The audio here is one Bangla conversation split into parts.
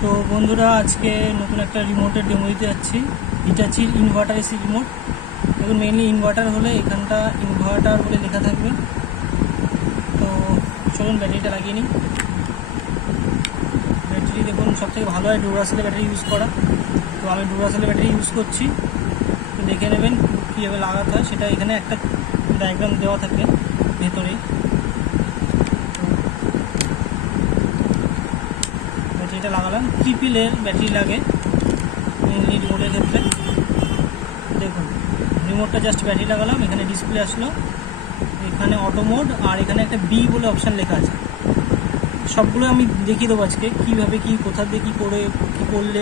তো বন্ধুরা, আজকে নতুন একটা রিমোটের ডেমো দিতে যাচ্ছি। হিটাচির ইনভার্টার এসি রিমোট। দেখুন, মেইনলি ইনভার্টার হলে এখানটা ইনভার্টার বলে লেখা থাকবে। তো চলুন ব্যাটারিটা লাগিয়ে নিই। ব্যাটারি দেখুন সবথেকে ভালো হয় ডুরাসেলের ব্যাটারি ইউজ করা। তো আমি ডুরাসেলের ব্যাটারি ইউজ করছি। তো দেখে নেবেন কীভাবে লাগাতে হয়, সেটা এখানে একটা ডায়াগ্রাম দেওয়া থাকে ভেতরেই। ব্যাটারিটা লাগালাম, ট্রিপলের ব্যাটারি লাগে মেনলি রিমোটের ক্ষেত্রে। দেখুন, রিমোটটা জাস্ট ব্যাটারি লাগালাম, এখানে ডিসপ্লে আসলো, এখানে অটো মোড, আর এখানে একটা বি বলে অপশান লেখা আছে। সবগুলো আমি দেখিয়ে দেবো আজকে কীভাবে কী কোথা দিয়ে কী করে কী করলে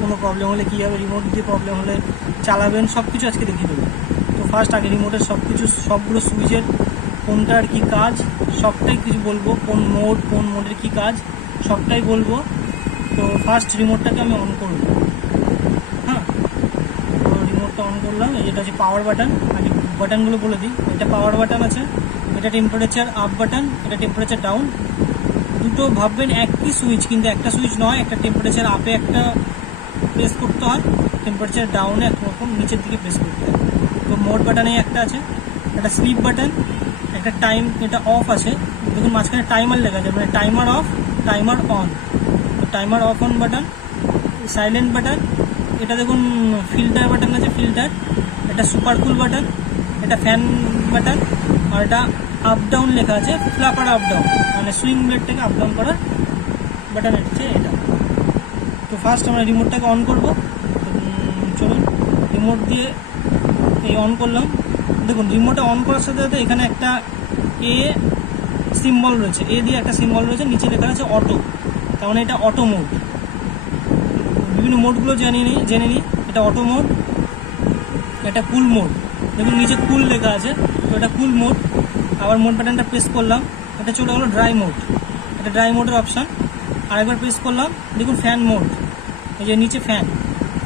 কোনো প্রবলেম হলে কীভাবে রিমোট দিয়ে প্রবলেম হলে চালাবেন, সব কিছু আজকে দেখিয়ে দেবো। তো ফার্স্ট আগে রিমোটের সবগুলো সুইচের কোনটার কী কাজ সবটাই কিছু বলবো, কোন মোডের কী কাজ সবটাই বলবো। তো ফার্স্ট রিমোটটাকে আমি অন করব। হ্যাঁ, তো রিমোটটা অন করলাম। এটা হচ্ছে পাওয়ার বাটন। আগে বাটনগুলো বলে দিই। এটা পাওয়ার বাটন আছে, এটা টেম্পারেচার আপ বাটন, এটা টেম্পারেচার ডাউন। দুটো ভাববেন একই সুইচ, কিন্তু একটা সুইচ নয়। একটা টেম্পারেচার আপে একটা প্রেস করতে হয়, টেম্পারেচার ডাউনে একরকম নিচের দিকে প্রেস করতে হয়। তো মোড বাটনে একটা আছে, একটা স্লিপ বাটন, একটা টাইম, এটা অফ আছে। দেখুন মাঝখানে টাইমার লেখা আছে, মানে timer off, timer on. Timer off on button, silent button. এটা দেখুন ফিল্টার বাটন আছে, ফিল্টার। এটা সুপার কুল বাটন, এটা ফ্যান বাটন, আর এটা আপ ডাউন লেখা আছে, ফ্লাপার আপ ডাউন, মানে সুইং ব্লেডটাকে আপ ডাউন করার বাটন হচ্ছে এটা। তো ফার্স্ট আমরা রিমোটটাকে অন করব। চলুন, রিমোট দিয়ে এই অন করলাম। দেখুন রিমোটটা অন করার সাথে সাথে এখানে একটা এ সিম্বল রয়েছে, এ দিয়ে একটা সিম্বল রয়েছে, নিচে লেখা আছে অটো। তার মানে এটা অটো মোড। বিভিন্ন মোডগুলো জেনে নিই। এটা অটো মোড, এটা কুল মোড। দেখুন নিচে কুল লেখা আছে, তো এটা কুল মোড। আবার মোড বাটনটা প্রেস করলাম, এটা চলে গেলো ড্রাই মোড। এটা ড্রাই মোডের অপশান। আরেকবার প্রেস করলাম, দেখুন ফ্যান মোড, এই যে নিচে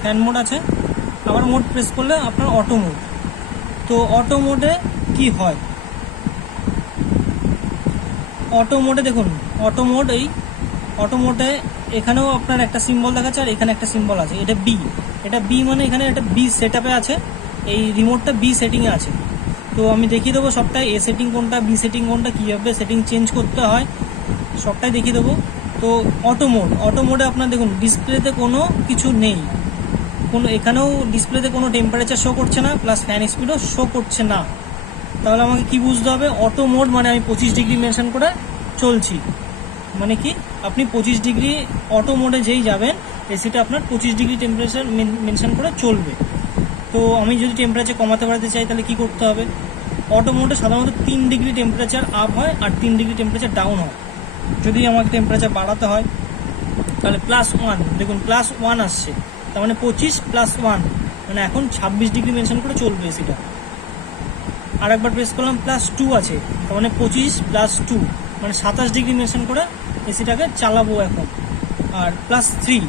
ফ্যান মোড আছে। আবার মোড প্রেস করলে আপনার অটো মোড। তো অটো মোডে কি হয়, অটো মোডে দেখুন, অটো মোড, এই অটো মোডে এখানেও আপনার একটা সিম্বল দেখাচ্ছে, আর এখানে একটা সিম্বল আছে, এটা বি মানে এখানে একটা বি সেট আপে আছে। এই রিমোটটা বি সেটিংয়ে আছে। তো আমি দেখিয়ে দেবো সবটাই, এ সেটিং কোনটা, বি সেটিং কোনটা, কীভাবে সেটিং চেঞ্জ করতে হয় সবটাই দেখিয়ে দেবো। তো অটো মোডে আপনার দেখুন ডিসপ্লেতে কোনো কিছু নেই, এখানেও ডিসপ্লেতে কোনো টেম্পারেচার শো করছে না, প্লাস ফ্যান স্পিডও শো করছে না। তাহলে আমাকে কি বুঝতে হবে, অটো মোড মানে আমি 25 ডিগ্রি মেনশন করে চলছি। মানে কি, আপনি 25 ডিগ্রি অটো মোডে যেই যাবেন, এসিটা আপনার 25 ডিগ্রি টেম্পারেচার মেনশন করে চলবে। তো আমি যদি টেম্পারেচার কমাতে বাড়াতে চাই তাহলে কি করতে হবে, অটো মোডে সাধারণত 3 ডিগ্রি টেম্পারেচার আপ হয় আর 3 ডিগ্রি টেম্পারেচার ডাউন হয়। যদি আমাকে টেম্পারেচার বাড়াতে হয় তাহলে +1, দেখুন +1 আসছে, তার মানে 25 + 1 মানে এখন 26 ডিগ্রি মেনশন করে চলবে এসিটা। আর একবার প্রেস করলাম, +2 আছে, তার মানে 25 + 2 মানে 27 ডিগ্রি মেনশন করে এসিটাকে চালাবো এখন। আর +3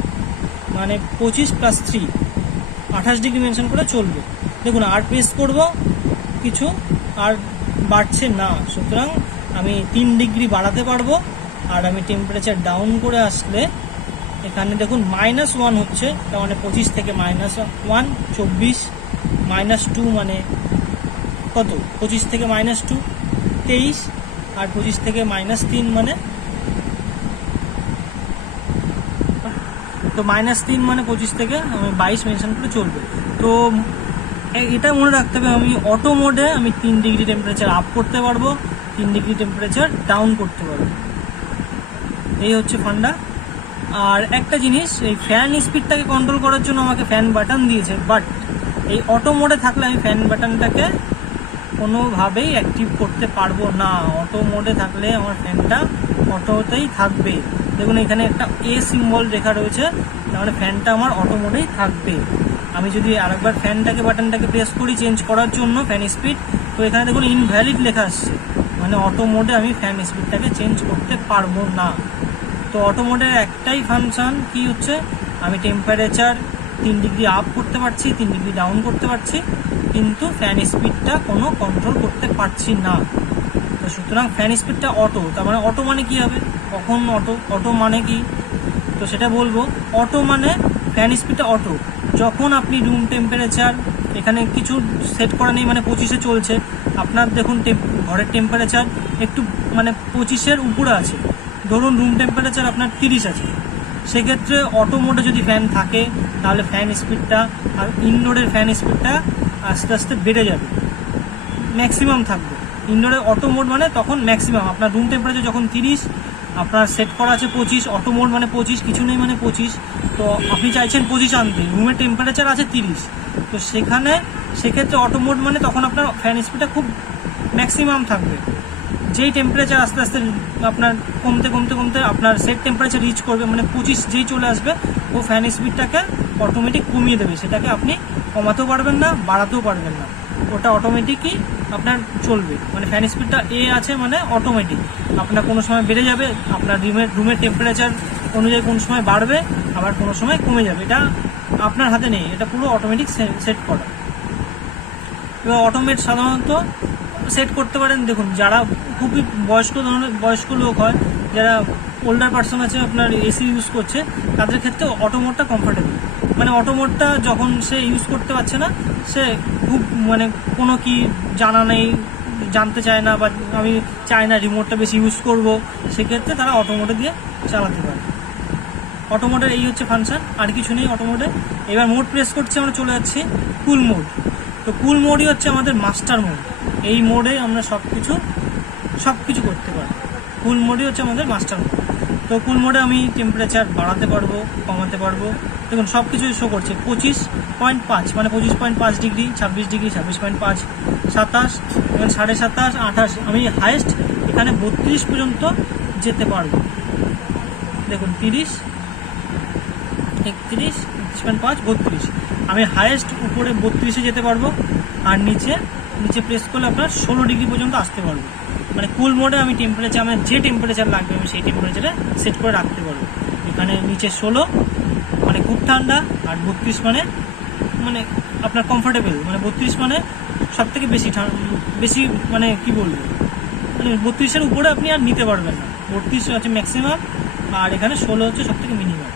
মানে 25 + 3 28 ডিগ্রি মেনশন করে চলবে। দেখুন আর প্রেস করব কিছু, আর বাড়ছে না, সুতরাং আমি 3 ডিগ্রি বাড়াতে পারবো। আর আমি টেম্পারেচার ডাউন করে আসলে এখানে দেখুন -1 হচ্ছে, তার মানে 25 থেকে -1 24, -2 মানে কত, 25 থেকে -2 23, আর 25 থেকে -3 মানে, তো -3 মানে 25 থেকে আমি 22 মেনশন করে চলবে। তো এটা মনে রাখতে হবে, আমি অটো মোডে আমি 3 ডিগ্রি টেম্পারেচার আপ করতে পারবো, 3 ডিগ্রি টেম্পারেচার ডাউন করতে পারবো। এই হচ্ছে ফান্ডা। আর একটা জিনিস, এই ফ্যান স্পিডটাকে কন্ট্রোল করার জন্য আমাকে ফ্যান বাটন দিয়েছে, বাট এই অটো মোডে থাকলে আমি ফ্যান বাটনটাকে কোনোভাবেই অ্যাক্টিভ করতে পারবো না। অটো মোডে থাকলে আমার ফ্যানটা অটোতেই থাকবে। দেখুন এখানে একটা এ সিম্বল লেখা রয়েছে, তার মানে ফ্যানটা আমার অটো মোডেই থাকবে। আমি যদি আরেকবার বাটনটাকে প্রেস করি চেঞ্জ করার জন্য ফ্যান স্পিড, তো এখানে দেখুন ইনভ্যালিড লেখা আসছে, মানে অটো মোডে আমি ফ্যান স্পিডটাকে চেঞ্জ করতে পারবো না। তো অটো মোডের একটাই ফাংশন কি হচ্ছে, আমি টেম্পারেচার 3 ডিগ্রি আপ করতে পারছি, 3 ডিগ্রি ডাউন করতে পারছি, কিন্তু ফ্যান স্পিডটা কোনো কন্ট্রোল করতে পারছি না। তো সুতরাং ফ্যান স্পিডটা অটো, তার মানে অটো মানে কি হবে, কখন অটো মানে কি, তো সেটা বলবো। অটো মানে ফ্যান স্পিডটা অটো, যখন আপনি রুম টেম্পারেচার এখানে কিছু সেট করা নেই, মানে 25-এ চলছে, আপনার দেখুন ঘরের টেম্পারেচার একটু মানে 25-এর উপরে আছে, ধরুন রুম টেম্পারেচার আপনার 30 আছে, সেক্ষেত্রে অটো মোডে যদি ফ্যান থাকে তাহলে ফ্যান স্পিডটা আর ইনডোরের ফ্যান স্পিডটা আস্তে আস্তে বেড়ে যাবে, ম্যাক্সিমাম থাকবে। ইনডোরে অটো মোড মানে তখন ম্যাক্সিমাম, আপনার রুম টেম্পারেচার যখন 30, আপনার সেট করা আছে 25, অটো মোড মানে 25, কিছু নেই মানে 25, তো আপনি চাইছেন 25 আনতে, রুমের টেম্পারেচার আছে 30, তো সেক্ষেত্রে অটো মোড মানে তখন আপনার ফ্যান স্পিডটা খুব ম্যাক্সিমাম থাকবে। যেই টেম্পারেচার আস্তে আস্তে আপনার কমতে কমতে কমতে আপনার সেট টেম্পারেচার রিচ করবে, মানে 25 যেই চলে আসবে, ও ফ্যান স্পিডটাকে অটোমেটিক কমিয়ে দেবে, সেটাকে আপনি কমাতেও পারবেন না, বাড়াতেও পারবেন না, ওটা অটোমেটিকই আপনার চলবে। মানে ফ্যান স্পিডটা আছে মানে অটোমেটিক, আপনার কোনো সময় বেড়ে যাবে, আপনার রুমের টেম্পারেচার অনুযায়ী কোনো সময় বাড়বে, আবার কোনো সময় কমে যাবে, এটা আপনার হাতে নেই, এটা পুরো অটোমেটিক সেট করা। এবার অটোমেট সাধারণত সেট করতে পারেন, দেখুন যারা খুবই বয়স্ক লোক হয়, যারা ওল্ডার পার্সন আছে, আপনার এসি ইউজ করছে, তাদের ক্ষেত্রে অটোমোডটা কমফোর্টেবল। মানে অটোমোডটা যখন সে ইউজ করতে পারছে না, সে খুব মানে কোনো কি জানা নেই, জানতে চায় না, বা আমি চাই না রিমোটটা বেশি ইউজ করব, সেক্ষেত্রে তারা অটোমোডে দিয়ে চালাতে পারে। অটোমোডের এই হচ্ছে ফাংশন, আর কিছু নেই অটোমোডে। এবার মোড প্রেস করছি, আমরা চলে যাচ্ছি কুল মোড। তো কুল মোডই হচ্ছে আমাদের মাস্টার মোড, এই মোডে আমরা সব কিছু করতে পারি, কুল মোডই হচ্ছে আমাদের মাস্টার মোড। তো কুল মোডে আমি টেম্পারেচার বাড়াতে পারবো, কমাতে পারবো, দেখুন সব কিছুই শো করছে। 25.5 মানে 25.5 ডিগ্রি, 26 ডিগ্রি, 26.5, 27, এবং 27.5, 28, আমি হায়েস্ট এখানে 32 পর্যন্ত যেতে পারবো। দেখুন 30, 31, 31.5, 32, আমি হায়েস্ট উপরে 32-এ যেতে পারবো, আর নিচে প্রেস করলে আপনার 16 ডিগ্রি পর্যন্ত আসতে পারবো। মানে কুল মোডে আমি টেম্পারেচার, আমার যে টেম্পারেচার লাগবে আমি সেই টেম্পারেচারে সেট করে রাখতে পারবো। এখানে নিচে 16 মানে খুব ঠান্ডা, আর 32 মানে আপনার কমফোর্টেবল, মানে 32 মানে সব থেকে বেশি মানে কি বলবো, মানে 32-এর উপরে আপনি আর নিতে পারবেন না, 32 হচ্ছে ম্যাক্সিমাম, আর এখানে 16 হচ্ছে সব থেকে মিনিমাম।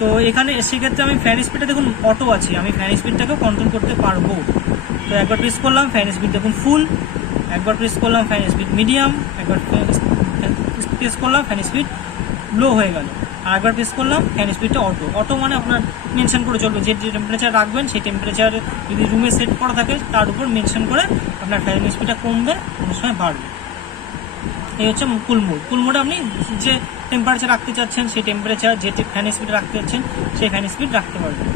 তো এখানে সেক্ষেত্রে আমি ফ্যান স্পিডটা দেখুন অটো আছে, আমি ফ্যান স্পিডটাকেও কন্ট্রোল করতে পারবো। তো একবার প্রেস করলাম, ফ্যান স্পিড দেখুন ফুল, একবার প্রেস করলাম, ফ্যান স্পিড মিডিয়াম, একবার প্রেস করলাম, ফ্যান স্পিড লো হয়ে গেল, আর একবার প্রেস করলাম, ফ্যান স্পিডটা অটো মানে আপনার মেনশন করে চলবে, যে টেম্পারেচার রাখবেন সেই টেম্পারেচার যদি রুমে সেট করা থাকে তার উপর মেনশন করে আপনার ফ্যান স্পিডটা কমবে, কোনো সময় বাড়বে। এই হচ্ছে কুল মোড। কুল মোডে আপনি যে টেম্পারেচার রাখতে চাচ্ছেন সেই টেম্পারেচার, যে ফ্যান স্পিড রাখতে চাচ্ছেন সেই ফ্যান স্পিড রাখতে পারবেন।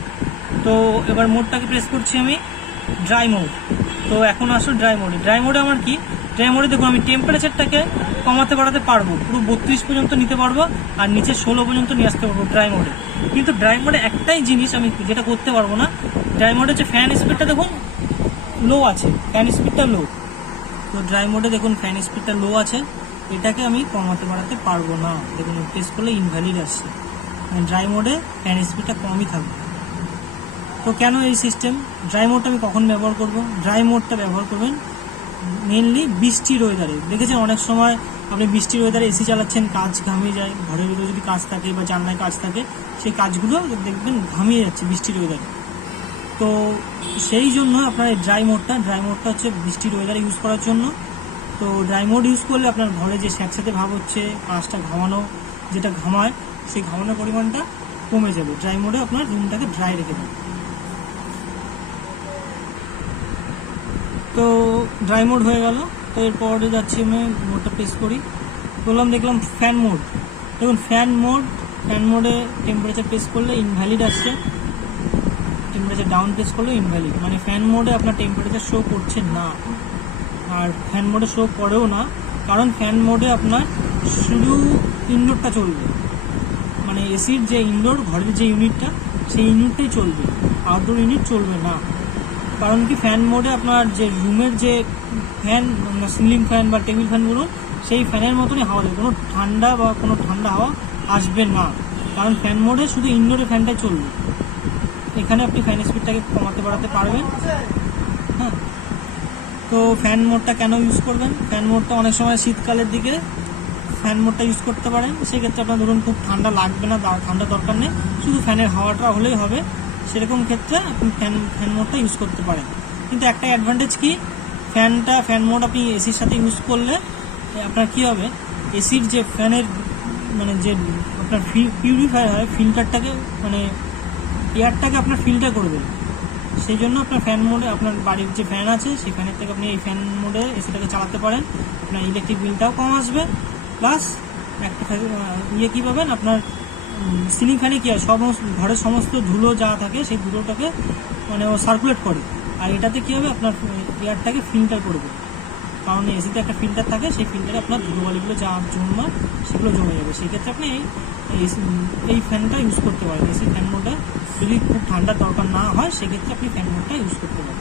তো এবার মোডটাকে প্রেস করছি আমি, ড্রাই মোড। তো এখন আসলে ড্রাই মোডে আমার কি, ড্রাই মোডে দেখুন আমি টেম্পারেচারটাকে কমাতে বাড়াতে পারবো, পুরো 32 পর্যন্ত নিতে পারবো, আর নিচে 16 পর্যন্ত নিয়ে আসতে পারবো ড্রাই মোডে। কিন্তু ড্রাই মোডে একটাই জিনিস আমি যেটা করতে পারবো না, ড্রাই মোডে হচ্ছে ফ্যান স্পিডটা দেখুন লো আছে, ফ্যান স্পিডটা লো। তো ড্রাই মোডে দেখুন ফ্যান স্পিডটা লো আছে, এটাকে আমি কমাতে বাড়াতে পারবো না, দেখুন প্রেস করলে ইনভ্যালিড আসছে। ড্রাই মোডে ফ্যান স্পিডটা কমই থাকবে। তো কেন এই সিস্টেম, ড্রাই মোডটা আমি কখন ব্যবহার করব? ড্রাই মোডটা ব্যবহার করবেন মেনলি বৃষ্টির ওয়েদারে। দেখেছেন অনেক সময় আপনি বৃষ্টির ওয়েদারে এসি চালাচ্ছেন, কাজ ঘামিয়ে যায়, ঘরের ভিতরে যদি কাজ থাকে বা জানলায় কাজ থাকে, সেই কাজগুলো দেখবেন ঘামিয়ে যাচ্ছে বৃষ্টির ওয়েদারে। তো সেই জন্য আপনার এই ড্রাই মোডটা হচ্ছে বৃষ্টির ওয়েদারে ইউজ করার জন্য। তো ড্রাই মোড ইউজ করলে আপনার ঘরে যে স্যাঁতস্যাঁতে ভাব হচ্ছে, কাজটা ঘামানো যেটা ঘামায়, সেই ঘামানোর পরিমাণটা কমে যাবে। ড্রাই মোডে আপনার রুমটাকে ড্রাই রেখে দেবে। তো ড্রাই মোড হয়ে গেল। তো এরপরে যাচ্ছি আমি মোডটা প্রেস করি, বললাম দেখলাম ফ্যান মোড। দেখুন ফ্যান মোডে টেম্পারেচার প্রেস করলে ইনভ্যালিড আসছে, টেম্পারেচার ডাউন প্রেস করলে ইনভ্যালিড, মানে ফ্যান মোডে আপনার টেম্পারেচার শো করছে না, আর ফ্যান মোডে শো করেও না, কারণ ফ্যান মোডে আপনার শুধু ইনডোরটা চলবে, মানে এসির যে ইনডোর ঘরের যে ইউনিটটা সেই ইউনিটটাই চলবে, আউটডোর ইউনিট চলবে না। কারণ কি ফ্যান মোডে আপনার যে রুমের যে ফ্যান, সিলিং ফ্যান বা টেবিল ফ্যান বলুন, সেই ফ্যানের মতনই হাওয়া দেবে, কোনো ঠান্ডা হাওয়া আসবে না, কারণ ফ্যান মোডে শুধু ইনডোরে ফ্যানটাই চলবে। এখানে আপনি ফ্যান স্পিডটাকে কমাতে বাড়াতে পারবেন। হ্যাঁ, তো ফ্যান মোডটা কেন ইউজ করবেন? ফ্যান মোডটা অনেক সময় শীতকালের দিকে ফ্যান মোডটা ইউজ করতে পারেন। সেক্ষেত্রে আপনার ধরুন খুব ঠান্ডা লাগবে না, ঠান্ডা দরকার নেই, শুধু ফ্যানের হাওয়াটা হলেই হবে, সেরকম ক্ষেত্রে আপনি ফ্যান মোডটা ইউজ করতে পারেন। কিন্তু একটা অ্যাডভান্টেজ কি, ফ্যান মোড আপনি এসির সাথে ইউজ করলে আপনার কী হবে, এসির যে ফ্যানের মানে যে আপনার পিউরিফায়ার হয়, ফিল্টারটাকে মানে এয়ারটাকে আপনার ফিল্টার করবে। সেই জন্য আপনার ফ্যান মোডে, আপনার বাড়ির যে ফ্যান আছে সেই ফ্যানের থেকে আপনি এই ফ্যান মোডে এসিটাকে চালাতে পারেন। আপনার ইলেকট্রিক বিলটাও কম আসবে, প্লাস একটা কী পাবেন, আপনার সিলিং ফ্যানে কী হয়, ঘরের সমস্ত ধুলো যা থাকে সেই ধুলোটাকে মানে ও সার্কুলেট করে, আর এটাতে কী হবে, আপনার এয়ারটাকে ফিল্টার করবে। কারণ এসিতে একটা ফিল্টার থাকে, সেই ফিল্টারে আপনার ধুলোবালিগুলো যা জমা সেগুলো জমে যাবে। সেক্ষেত্রে আপনি এই ফ্যানটা ইউজ করতে পারেন। এসি ফ্যান মোডে যদি খুব ঠান্ডার দরকার না হয় সেক্ষেত্রে আপনি ফ্যান মোডটা ইউজ করতে পারেন।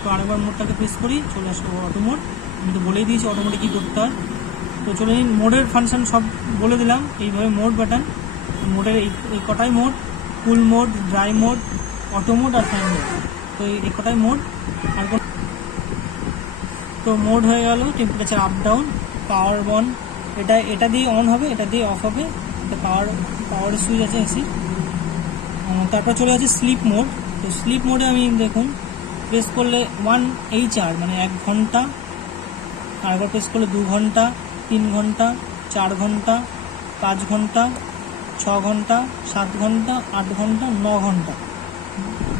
তো আরেকবার মোডটাকে প্রেস করি, চলে আসবো অটো মোড। আমি তো বলেই দিয়েছি অটো মোডে কী করতে হয়। তো চলে নিন, মোডের ফাংশন সব বলে দিলাম। এইভাবে মোড বাটন, মোডের এই কটাই mode, cool mode, dry mode, auto mode আর ফ্যান মোড। তো এই কটাই মোড। আর তো মোড হয়ে গেল temperature up down, power on, এটা দিয়ে অন হবে, এটা দিয়ে অফ হবে। তো পাওয়ারের সুইচ আছে এসি। তারপর চলে আছে স্লিপ মোড। তো স্লিপ মোডে আমি দেখুন প্রেস করলে 1HR মানে 1 ঘন্টা, আরেকবার প্রেস করলে 2 ঘন্টা, 3 ঘন্টা, 4 ঘন্টা, 5 ঘন্টা, 6 ঘন্টা, 7 ঘন্টা, 8 ঘন্টা, 9 ঘন্টা,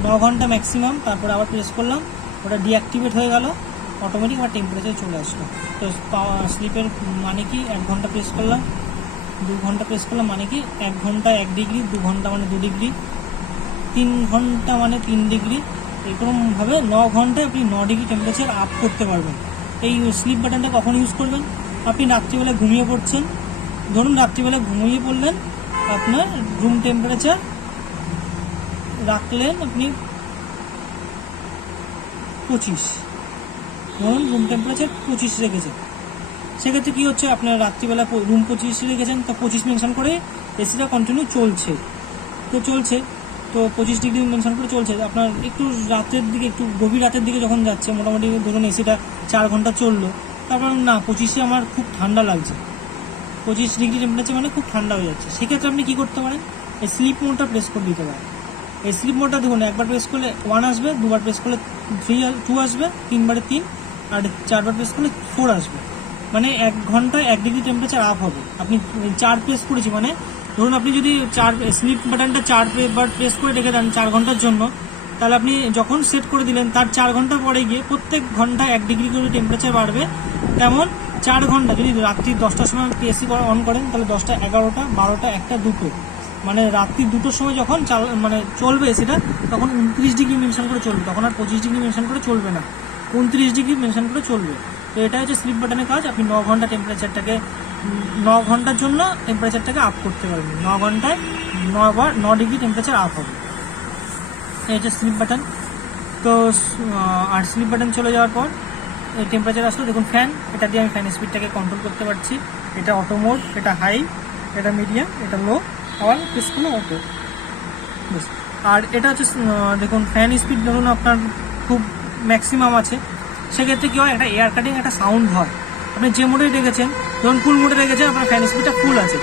9 ঘন্টা ম্যাক্সিমাম। তারপরে আবার প্রেস করলাম, ওটা ডিঅ্যাক্টিভেট হয়ে গেল, অটোমেটিক আবার টেম্পারেচার চলে আসলো। তো স্লিপের মানে কি, 1 ঘন্টা প্রেস করলাম, 2 ঘন্টা প্রেস করলাম মানে কি 1 ঘন্টা 1 ডিগ্রি, 2 ঘন্টা মানে 2 ডিগ্রি, 3 ঘন্টা মানে 3 ডিগ্রি। এরকমভাবে 9 ঘন্টায় আপনি 9 ডিগ্রি টেম্পারেচার আপ করতে পারবেন। এই স্লিপ বাটনটা কখন ইউজ করবেন, আপনি রাত্রিবেলা ঘুমিয়ে পড়ছেন, ধরুন রাত্রিবেলা ঘুমিয়ে পড়লেন, আপনার রুম টেম্পারেচার রাখলেন আপনি 25, ধরুন রুম টেম্পারেচার 25 রেখেছেন। সেক্ষেত্রে কী হচ্ছে, আপনার রাত্রিবেলা রুম 25 রেখেছেন, তো 25 মেনশন করে এসিটা কন্টিনিউ চলছে। তো 25 ডিগ্রি মেনশন করে চলছে। আপনার একটু রাতের দিকে, একটু গভীর রাতের দিকে যখন যাচ্ছে, মোটামুটি ধরুন এসিটা 4 ঘন্টা চললো, তারপর না 25-এ আমার খুব ঠান্ডা লাগছে, 25 ডিগ্রি টেম্পারেচার মানে খুব ঠান্ডা হয়ে যাচ্ছে। সেক্ষেত্রে আপনি কী করতে পারেন, এই স্লিপ মোডটা প্রেস করে দিতে পারেন। এই স্লিপ মোডটা দেখুন, একবার প্রেস করলে 1 আসবে, দুবার প্রেস করলে 2 আসবে, 3 বারে 3, আর 4 বার প্রেস করলে 4 আসবে। মানে 1 ঘন্টায় 1 ডিগ্রি টেম্পারেচার আপ হবে। আপনি 4 প্রেস করেছি মানে ধরুন আপনি যদি স্লিপ বাটনটা 4 বার প্রেস করে রেখে দেন 4 ঘন্টার জন্য, তাহলে আপনি যখন সেট করে দিলেন তার 4 ঘন্টা পরে গিয়ে প্রত্যেক ঘন্টায় 1 ডিগ্রি করে টেম্পারেচার বাড়বে। তেমন 4 ঘন্টা যদি রাত্রি 10টার সময় এসি অন করেন, তাহলে 10টা, 11টা, 12টা, 1টা, 2টো, মানে রাত্রি 2টোর সময় যখন মানে চলবে এসিটা, তখন 29 ডিগ্রি মেনশন করে চলবে, তখন আর 25 ডিগ্রি মেনশন করে চলবে না, 29 ডিগ্রি মেনশন করে চলবে। তো এটা হচ্ছে স্লিপ বাটনের কাজ। আপনি 9 ঘন্টা টেম্পারেচারটাকে 9 ঘন্টার জন্য টেম্পারেচারটাকে আপ করতে পারবেন। 9 ঘন্টায় 9 ডিগ্রি টেম্পারেচার আপ হবে। এই হচ্ছে স্লিপ বাটন। তো আর স্লিপ বাটন চলে যাওয়ার পর এই টেম্পারেচার আসলো, দেখুন ফ্যান, এটা দিয়ে আমি ফ্যান স্পিডটাকে কন্ট্রোল করতে পারছি। এটা অটো মোড, এটা হাই, এটা মিডিয়াম, এটা লো, আবার প্রেস করলে অটো। বেশ। আর এটা হচ্ছে দেখুন ফ্যান স্পিড ধরুন আপনার খুব ম্যাক্সিমাম আছে, সেক্ষেত্রে কী হয়, একটা এয়ার কাটিং একটা সাউন্ড হয়। আপনি যে মোডে রেখেছেন, ধরুন ফুল মোডে রেখেছেন, আপনার ফ্যান স্পিডটা ফুল আছে,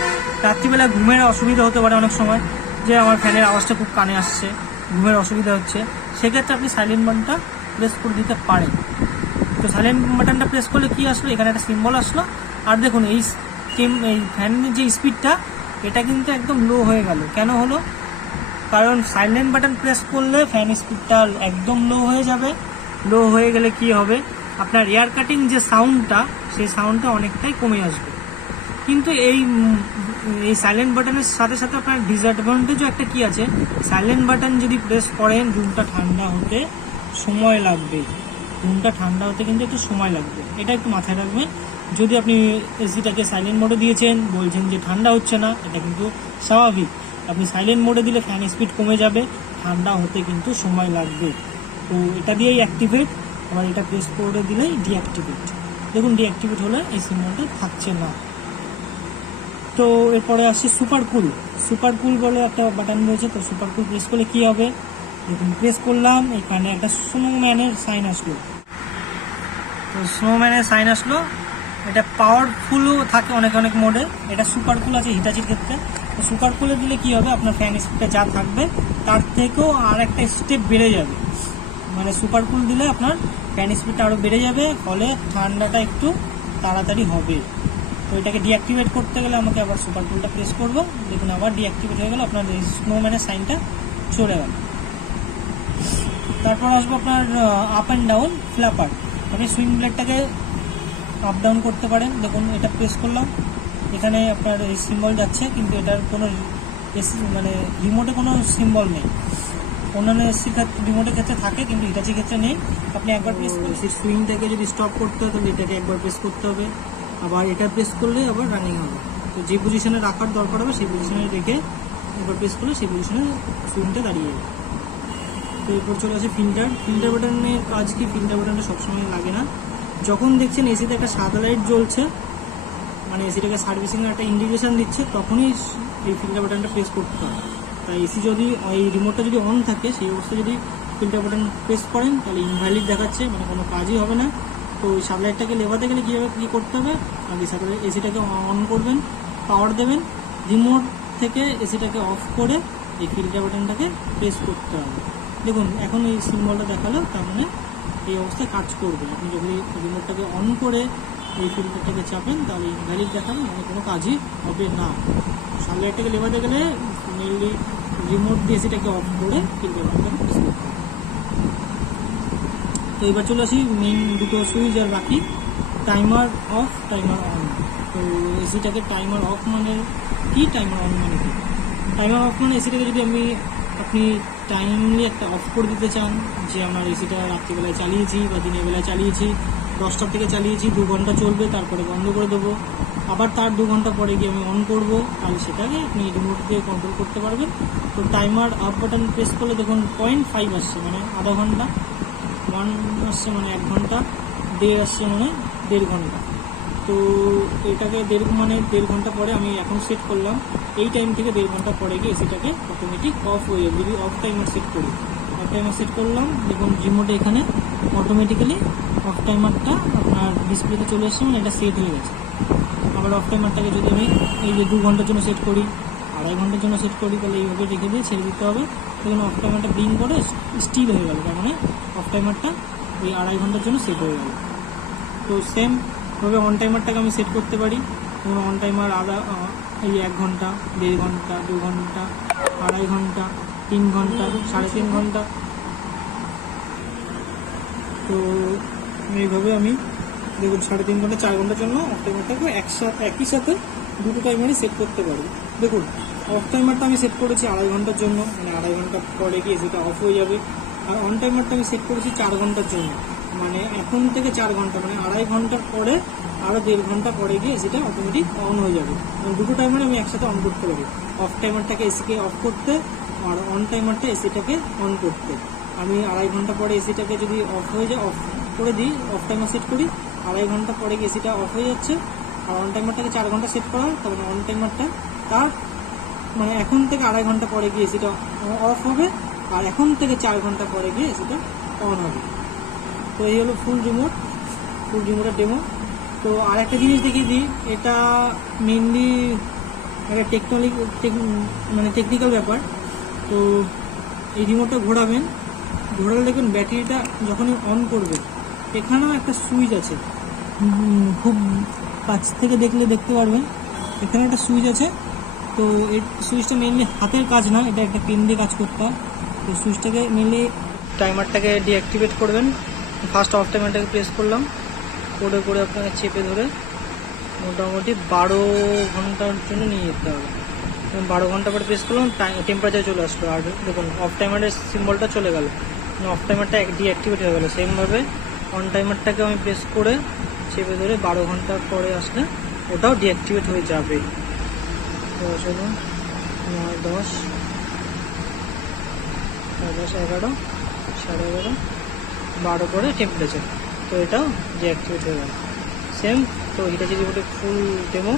রাত্রিবেলা ঘুমের অসুবিধা হতে পারে অনেক সময়, যে আমার ফ্যানের আওয়াজটা খুব কানে আসছে, ঘুমের অসুবিধা হচ্ছে, সেক্ষেত্রে আপনি সাইলেন্ট বাটনটা প্রেস করে দিতে পারেন। তো সাইলেন্ট বাটনটা প্রেস করলে কী আসলো, এখানে একটা সিম্বল আসলো, আর দেখুন এই ফ্যানের যে স্পিডটা এটা কিন্তু একদম লো হয়ে গেল। কেন হলো, কারণ সাইলেন্ট বাটন প্রেস করলে ফ্যান স্পিডটা একদম লো হয়ে যাবে। লো হয়ে গেলে কি হবে, আপনার এয়ার কাটিং যে সাউন্ডটা, সেই সাউন্ডটা অনেকটাই কমে আসবে। কিন্তু এই সাইলেন্ট বাটনের সাথে সাথে আপনার ডিসঅ্যাডভান্টেজও একটা কি আছে, সাইলেন্ট বাটন যদি প্রেস করেন রুমটা ঠান্ডা হতে সময় লাগবে, রুমটা ঠান্ডা হতে কিন্তু একটু সময় লাগবে, এটা একটু মাথায় রাখবেন। যদি আপনি এসিটাকে সাইলেন্ট মোডে দিয়েছেন, বলছেন যে ঠান্ডা হচ্ছে না, এটা কিন্তু স্বাভাবিক। আপনি সাইলেন্ট মোডে দিলে ফ্যান স্পিড কমে যাবে, ঠান্ডা হতে কিন্তু সময় লাগবে। তো এটা দিয়েই অ্যাক্টিভেট, আবার এটা প্রেস করে দিলেই ডিঅ্যাক্টিভেট। দেখুন ডিঅ্যাক্টিভেট হলে এই সিম্বলটা থাকছে না। তো এরপরে আসছে সুপার কুল বলে একটা বাটন রয়েছে। তো সুপার কুল প্রেস করলে কী হবে, দেখুন প্রেস করলাম, এখানে একটা স্নোম্যানের সাইন আসলো। তো স্নোম্যানের সাইন আসলো, এটা পাওয়ারফুলও থাকে অনেক অনেক মোডে। এটা সুপার কুল আছে হিটাচির ক্ষেত্রে। তো সুপার কুলে দিলে কী হবে, আপনার ফ্যান স্পিডটা যা থাকবে তার থেকেও আর একটা স্টেপ বেড়ে যাবে। মানে সুপার কুল দিলে আপনার ফ্যান স্পিডটা আরও বেড়ে যাবে, ফলে ঠান্ডাটা একটু তাড়াতাড়ি হবে। তো এটাকে ডিঅ্যাক্টিভেট করতে গেলে আমাকে আবার সুপার কুলটা প্রেস করব। দেখুন আবার ডিঅ্যাক্টিভেট হয়ে গেল, আপনার স্নোম্যানের সাইনটা চলে গেল। তারপর আসবো আপনার আপ অ্যান্ড ডাউন ফ্ল্যাপার। আপনি সুইং ব্লেডটাকে আপ ডাউন করতে পারেন। দেখুন এটা প্রেস করলাম, এখানে আপনার এই সিম্বল যাচ্ছে, কিন্তু এটার কোনো মানে রিমোটে কোনো সিম্বল নেই। অন্যান্য এসির ক্ষেত্রে রিমোটের ক্ষেত্রে থাকে, কিন্তু হিটাচির ক্ষেত্রে নেই। আপনি একবার প্রেস করে এসির সুইংটাকে যদি স্টপ করতে হয় তাহলে এটাকে একবার প্রেস করতে হবে, আবার এটা প্রেস করলে আবার রানিং হবে। তো যে পজিশনে রাখার দরকার হবে সেই পজিশনে রেখে একবার প্রেস করলে সেই পজিশনে সুইংটা দাঁড়িয়ে যাবে। তো এরপর চলে আসে ফিল্টার। ফিল্টার বাটনের কাজ কি? ফিল্টার বাটনটা সবসময় লাগে না। যখন দেখছেন এসিতে একটা সাদা লাইট জ্বলছে, মানে এসিটাকে সার্ভিসিংয়ের একটা ইন্ডিকেশন দিচ্ছে, তখনই এই ফিল্টার বাটনটা প্রেস করতে হবে। তাই এসি যদি এই রিমোটটা যদি অন থাকে, সেই অবস্থায় যদি ফিল্টার বাটন প্রেস করেন তাহলে ইনভ্যালিড দেখাচ্ছে, মানে কোনো কাজই হবে না। তো ওই সাদা লাইটটাকে লেভাতে গেলে কী করতে হবে, আগে সাদা এসিটাকে অন করবেন, পাওয়ার দেবেন, রিমোট থেকে এসিটাকে অফ করে এই ফিল্টার বাটনটাকে প্রেস করতে হবে। দেখুন এখন এই সিম্বলটা দেখালো, তার মানে এই অবস্থায় কাজ করবে। আপনি যদি রিমোটটাকে অন করে এই ফিল্টারটাকে চাপেন তাহলে ইনভ্যালিড দেখাবে, মানে কোনো কাজই হবে না। সানলাইটটাকে লেভাতে গেলে মেনলি রিমোট দিয়ে এসিটাকে অফ করে ফিল্টার বাটনটাকে প্রেস করতে হবে। তো এবার চলে আসি মেইন দুটো সুইচ আর বাকি, টাইমার অফ, টাইমার অন। তো এসিটাকে টাইমার অফ মানে কি, টাইমার অন মানে কি? টাইমার অফ মানে এসিটাকে যদি আপনি টাইমলি একটা অফ করে দিতে চান, যে আমার এসিটা রাত্রিবেলায় চালিয়েছি বা দিনের বেলায় চালিয়েছি, 10টার থেকে চালিয়েছি, 2 ঘন্টা চলবে, তারপরে বন্ধ করে দেবো, আবার তার 2 ঘন্টা পরে গিয়ে আমি অন করবো, তাহলে সেটাকে আপনি রিমোট দিয়ে কন্ট্রোল করতে পারবেন। তো টাইমার আপ বাটন প্রেস করলে দেখুন 0.5 আসছে, মানে আধা ঘন্টা, 1 আসছে মানে 1 ঘন্টা, 1.5 আসছে মানে 1.5 ঘন্টা। তো এটাকে 1.5 ঘন্টা পরে আমি এখন সেট করলাম, এই টাইম থেকে 1.5 ঘন্টা পরে গিয়ে এসিটাকে অটোমেটিক অফ হয়ে যাবে। যদি অফ টাইমার সেট করি, অফ টাইমার সেট করলাম, দেখুন রিমোটে এখানে অটোমেটিক্যালি অফ টাইমারটা আপনার ডিসপ্লেতে চলে আসছে, মানে এটা সেট হয়ে গেছে। আবার অফ টাইমারটাকে যদি আমি এই যে 2 ঘন্টার জন্য সেট করি, 2.5 ঘন্টার জন্য সেট করি, তাহলে এইভাবে রেখে দিয়ে ছেড়ে দিতে হবে। দেখুন অফ টাইমারটা ব্লিঙ্ক করে স্টিল হয়ে গেল, তার মানে অফ টাইমারটা ওই 2.5 ঘন্টার জন্য সেট হয়ে গেল। তো সেম ভাবে অন টাইমারটাকে আমি সেট করতে পারি। যেমন অন টাইমার এই 1 ঘন্টা, 1.5 ঘন্টা, 2 ঘন্টা, 2.5 ঘন্টা, 3 ঘন্টা, 3.5 ঘন্টা। তো এইভাবে আমি দেখুন 3.5 ঘন্টা, 4 ঘন্টার জন্য অফ টাইমারটাকে একই সাথে দুটো টাইমারই সেট করতে পারি। দেখুন অফ টাইমারটা আমি সেট করেছি 2.5 ঘন্টার জন্য, মানে 2.5 ঘন্টা পরে গিয়ে সেটা অফ হয়ে যাবে। আর অন টাইমারটা আমি সেট করেছি 4 ঘন্টার জন্য, মানে এখন থেকে 4 ঘন্টা, মানে 2.5 ঘন্টার পরে আরও 1.5 ঘন্টা পরে গিয়ে সেটা অটোমেটিক অন হয়ে যাবে। দুটো টাইমার আমি একসাথে অন করতে পারি, অফ টাইমারটাকে এসিকে অফ করতে আর অন টাইমারটা এসিটাকে অন করতে। আমি 2.5 ঘন্টা পরে এসিটাকে যদি অফ হয়ে যায়, অফ করে দিই, অফ টাইমার সেট করি, 2.5 ঘন্টা পরে গিয়ে এসিটা অফ হয়ে যাচ্ছে। আর অন টাইমারটাকে 4 ঘন্টা সেট করা হয়, তার মানে অন টাইমারটা তার মানে এখন থেকে 2.5 ঘন্টা পরে গিয়ে এসিটা অফ হবে, আর এখন থেকে 4 ঘন্টা পরে গিয়ে এসিটা অন হবে। তো এই হলো ফুল রিমোটের ডেমো। তো আর একটা জিনিস দেখিয়ে দিই, এটা মেনলি একটা টেকনিক্যাল ব্যাপার। তো এই রিমোটটা ঘোরালে দেখুন ব্যাটারিটা যখনই অন করবে, এখানেও একটা সুইচ আছে, খুব কাছ থেকে দেখতে পারবেন, এখানে একটা সুইচ আছে। তো এই সুইচটা মেনলি হাতের কাজ না, এটা একটা পেন দিয়ে কাজ করতে হয়। তো সুইচটাকে মেনলি টাইমারটাকে ডিঅ্যাক্টিভেট করবেন। ফার্স্ট অফ টাইমারটাকে প্রেস করলাম, করে আপনাকে চেপে ধরে মোটামুটি 12 ঘন্টার জন্য নিয়ে যেতে হবে। 12 ঘন্টা পরে প্রেস করলাম, টেম্পারেচার চলে আসলো, আর দেখুন অফ টাইমারের সিম্বলটা চলে গেল, অফ টাইমারটা ডিঅ্যাক্টিভেট হয়ে গেলো। সেমভাবে অন টাইমারটাকে আমি প্রেস করে চেপে ধরে 12 ঘন্টা পরে আসলে ওটাও ডিঅ্যাক্টিভেট হয়ে যাবে। তো চলুন 9, 10, 11, 11:30, 12 করে টেম্পারেচার, তো এটাও ডিঅ্যাক্টিভেট হয়ে গেল। সেম। তো হিটাচি রিমোটের ফুল ডেমো